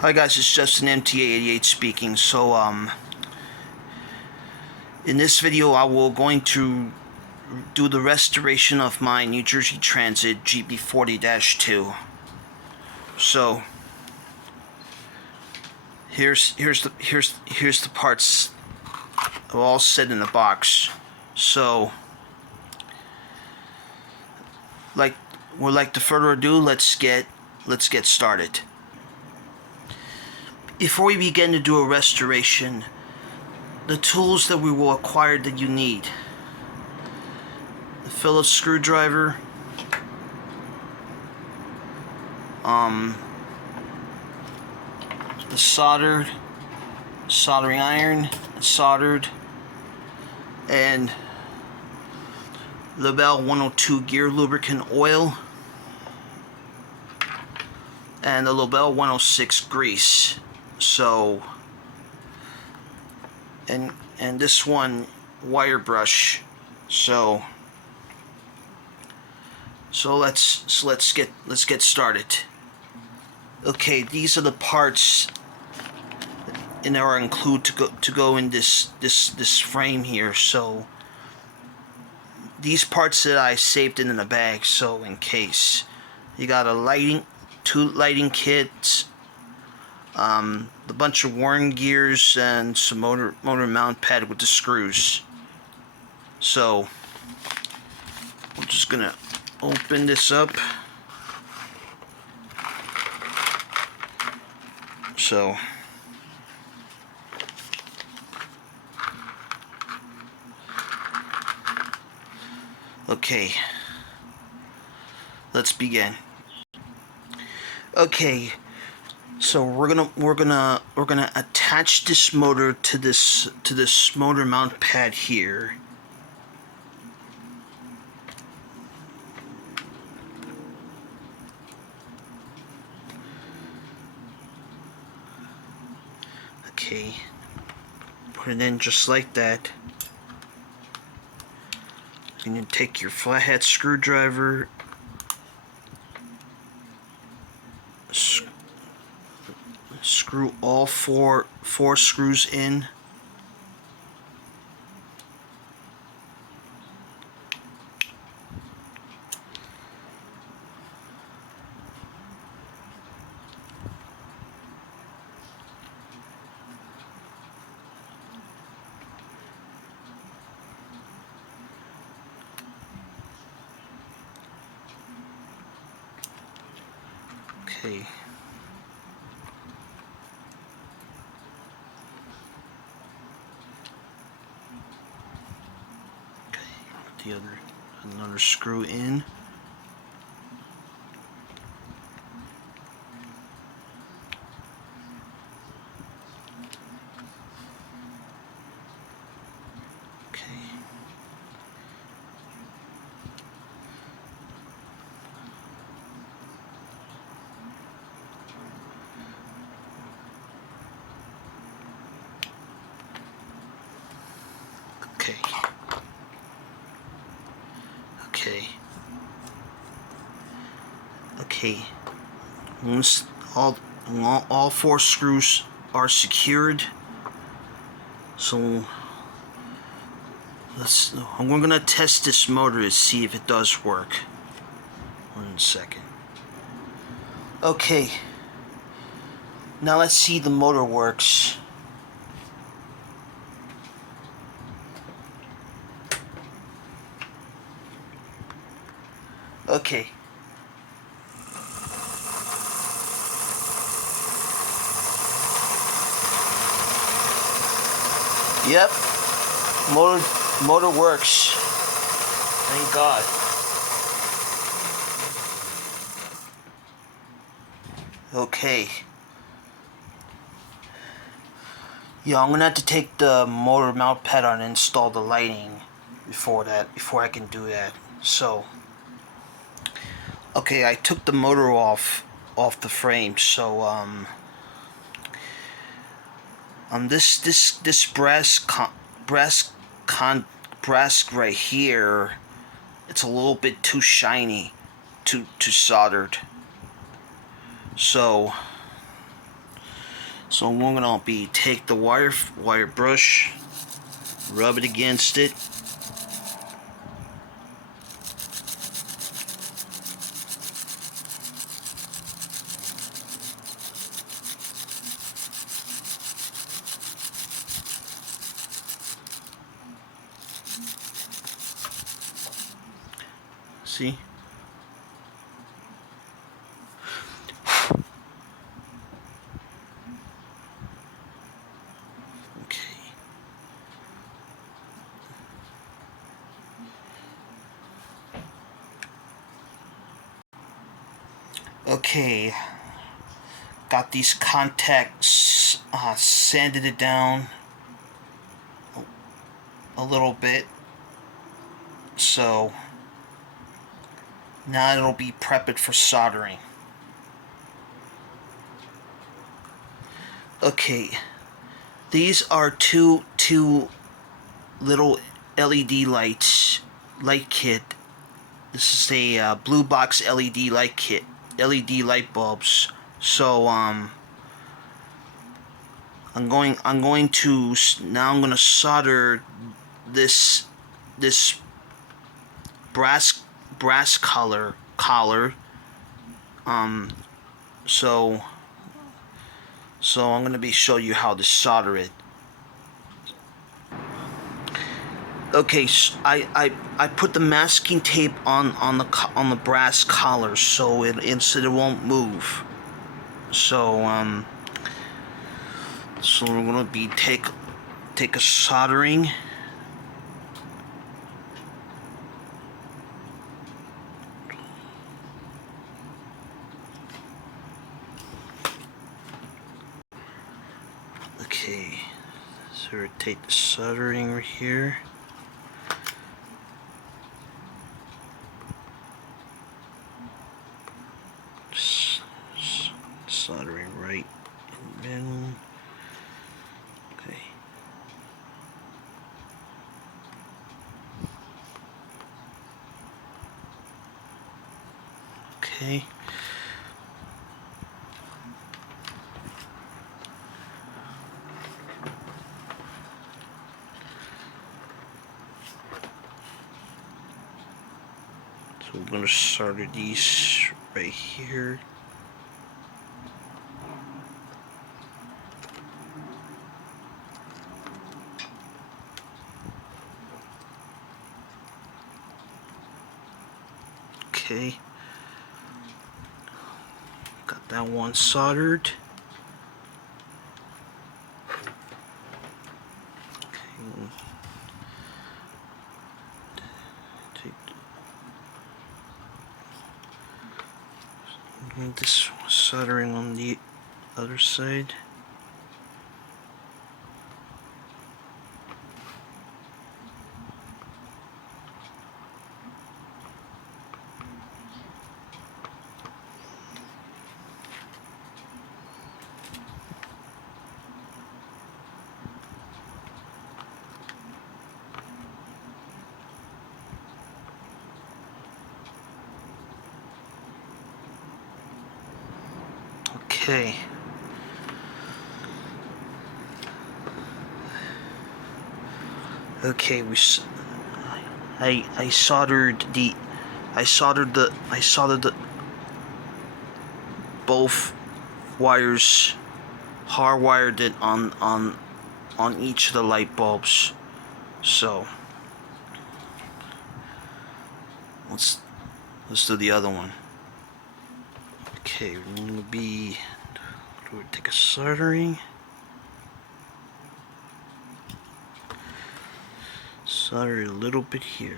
Hi guys, it's Justin MTA88 speaking. So in this video I will going to do the restoration of my New Jersey Transit GP40-2. So here's the parts all set in the box. So without further ado, let's get started. Before we begin to do a restoration, the tools that we will acquire that you need: the Phillips screwdriver, the soldering iron, soldered, and Lebel 102 gear lubricant oil, and the Lebel 106 grease. So, and this one wire brush. So let's get started. Okay, these are the parts in our include to go in this frame here. So these parts that I saved in the bag, so in case. You got two lighting kits, a bunch of worn gears, and some motor mount pad with the screws. So we're just gonna open this up. So okay, let's begin. Okay, so we're gonna attach this motor to this motor mount pad here. Okay, put it in just like that. And you take your flathead screwdriver, screw all four screws in. Okay. Put another screw in. Okay. Once all four screws are secured, so we're gonna test this motor to see if it does work. 1 second. Okay. Now let's see the motor works. Okay. Yep. Motor works. Thank God. Okay. Yeah, I'm gonna have to take the motor mount pad on and install the lighting before I can do that. So okay, I took the motor off the frame. So this brass right here, it's a little bit too shiny to soldered. So So we're gonna take the wire brush, rub it against it. See? Okay. Okay. Got these contacts, sanded it down a little bit. So now it'll be prepped for soldering. Okay. These are two little LED light kit. This is a blue box LED light kit, LED light bulbs. So I'm going to solder this brass collar collar. So I'm going to show you how to solder it. Okay, so I put the masking tape on the brass collar so it won't move. So we're gonna take a soldering. Okay, so we take the soldering right here. Soldering right in the middle. Okay. Okay. So we're going to solder these right here. Okay. Got that one soldered. This soldering on the other side. Okay. Okay, I soldered the both wires, hardwired it on each of the light bulbs. So let's do the other one. Okay, we're gonna take a soldering. Solder a little bit here.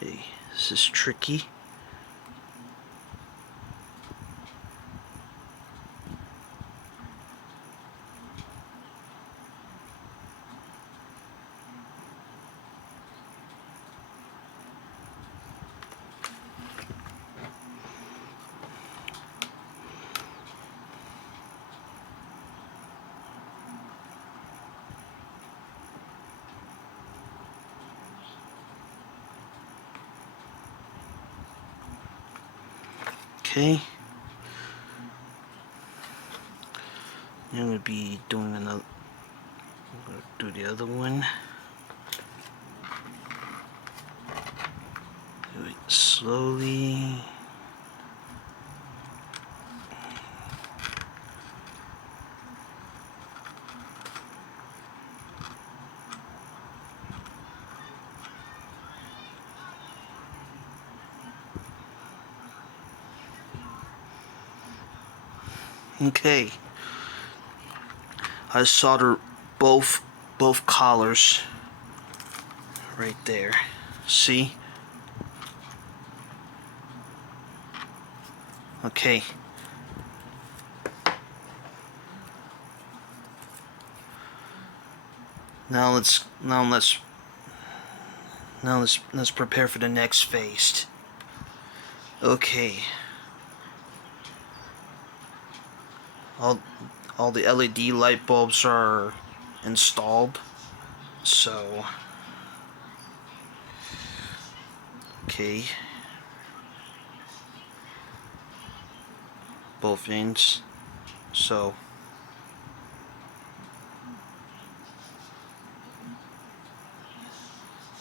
Okay, this is tricky. Okay. I'm gonna be doing another. I'm gonna do the other one. Do it slowly. Okay. I solder both collars right there. See? Okay. Let's prepare for the next phase. Okay. All the LED light bulbs are installed. So, okay. Both ends. So,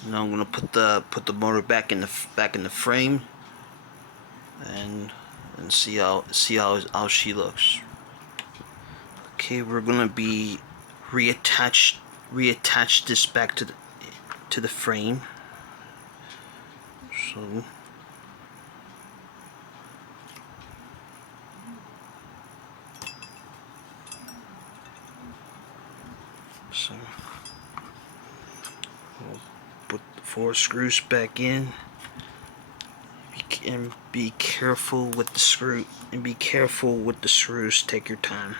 now I'm gonna put the motor back in the frame, and see how she looks. Okay, we're gonna be reattach this back to the frame. So we'll put the 4 screws back in. And be careful with the screw. And be careful with the screws. Take your time.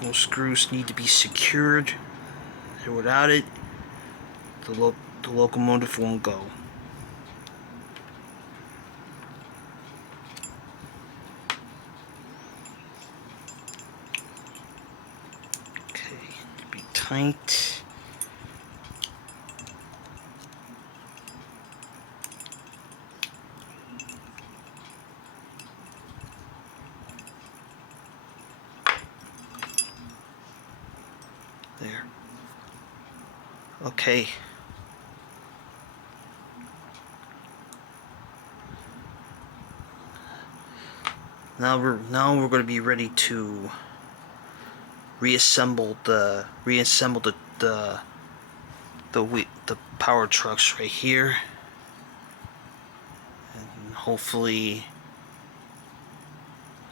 Those screws need to be secured. And without it, the locomotive won't go. Okay, be tight. There. Okay. Now we're going to be ready to reassemble the power trucks right here, and hopefully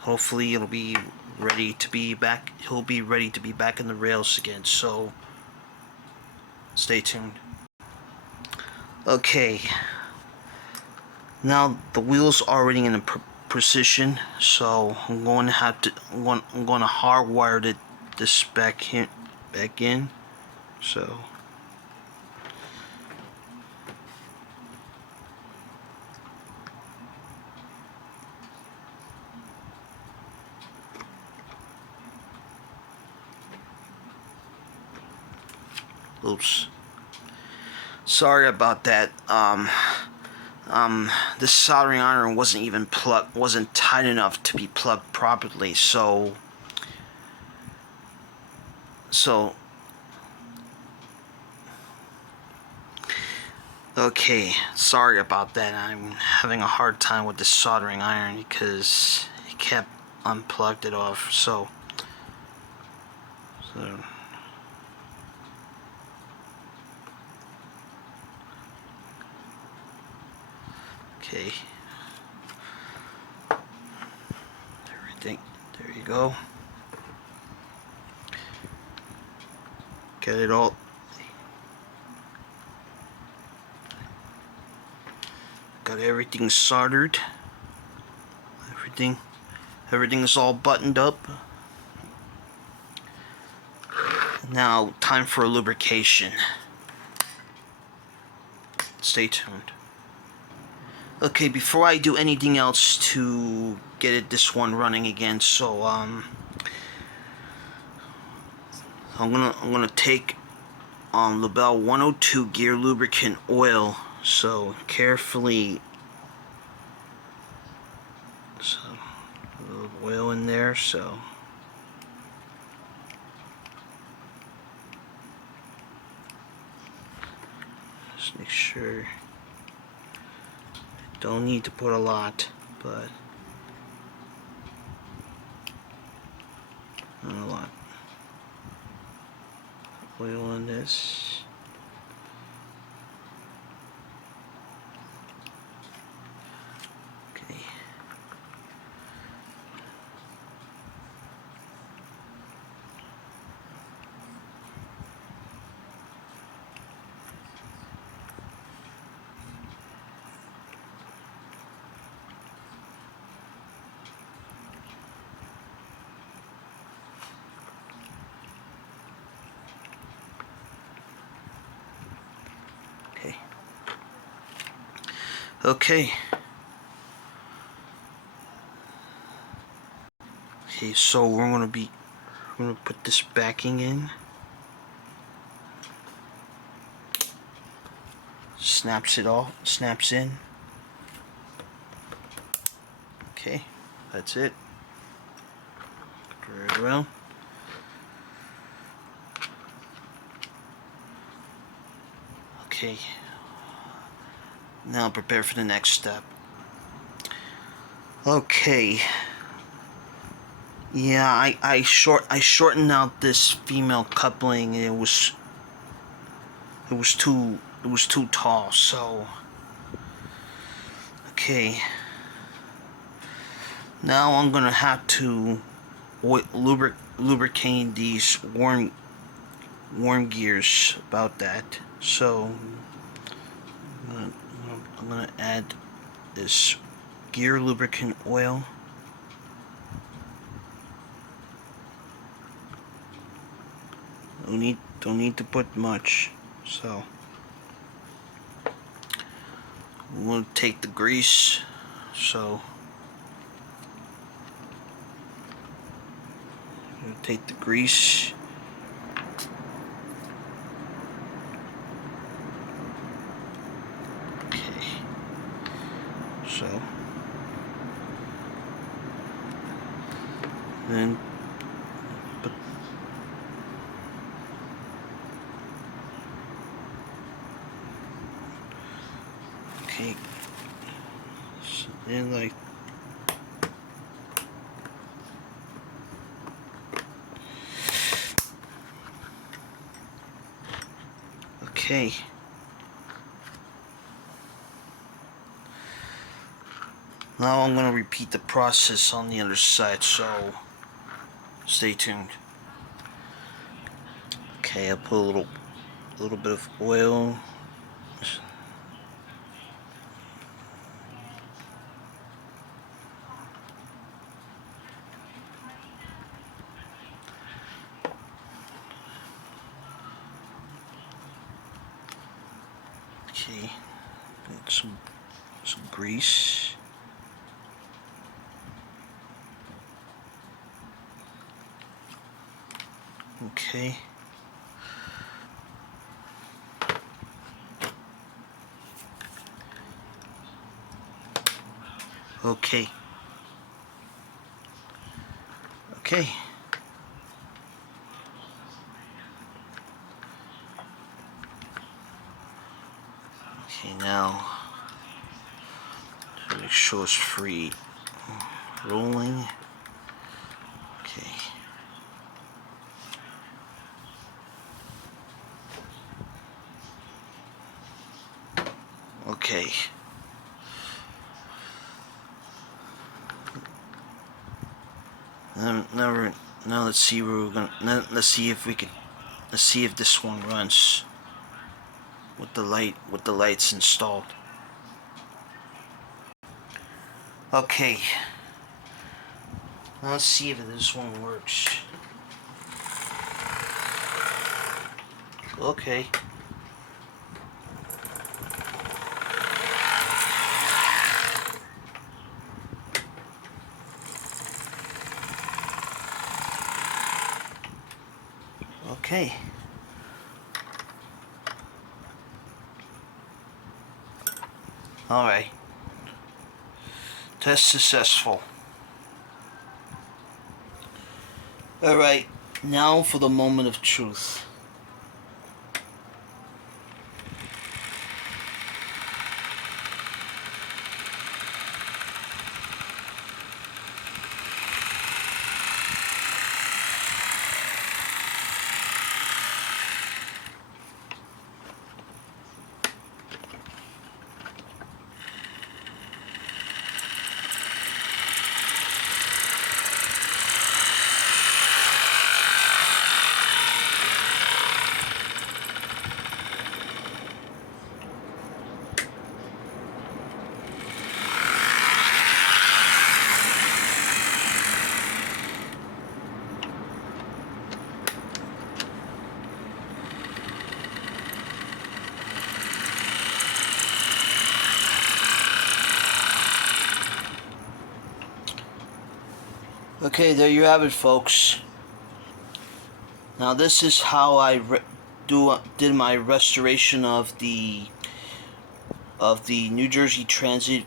it'll be ready to be back. He'll be ready to be back in the rails again. So stay tuned. Okay. Now the wheel's already in a position, so I'm going to hardwire this back in. So oops. Sorry about that. This soldering iron wasn't tight enough to be plugged properly, so okay, sorry about that. I'm having a hard time with this soldering iron because it kept unplugged it off, so okay. you go. Get it all. Got everything soldered. Everything is all buttoned up. Now, time for a lubrication. Stay tuned. Okay, before I do anything else to get this one running again, so I'm gonna take Label 102 gear lubricant oil. So carefully, so a little oil in there. So just make sure. Don't need to put a lot, but not a lot. Oil in this. Okay. Okay. Okay, so we're gonna put this backing in. Snaps in. Okay, that's it. Very well. Okay. Now prepare for the next step. Okay. Yeah, I shortened out this female coupling. It was too tall. So okay. Now I'm gonna have to lubricate these warm gears about that. So I'm gonna add this gear lubricant oil. Don't need to put much. So we'll take the grease. So we'll take the grease. Okay. So then put okay. So then like okay. Now I'm gonna repeat the process on the other side, so stay tuned. Okay, I put a little bit of oil. Okay, got some grease. Okay. Okay. Okay. Okay, now to make sure it's free rolling. Okay. Okay. Now let's see where we're gonna. Let's see if we can. Let's see if this one runs with the lights installed. Okay. Now let's see if this one works. Okay. Okay. Alright. Test successful. Alright, now for the moment of truth. Okay, there you have it, folks. Now this is how I did my restoration of the New Jersey Transit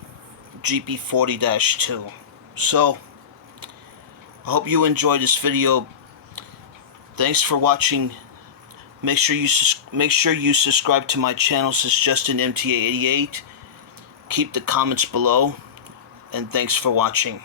GP40-2. So I hope you enjoyed this video. Thanks for watching. Make sure you subscribe to my channel. This is Justin MTA88. Keep the comments below, and thanks for watching.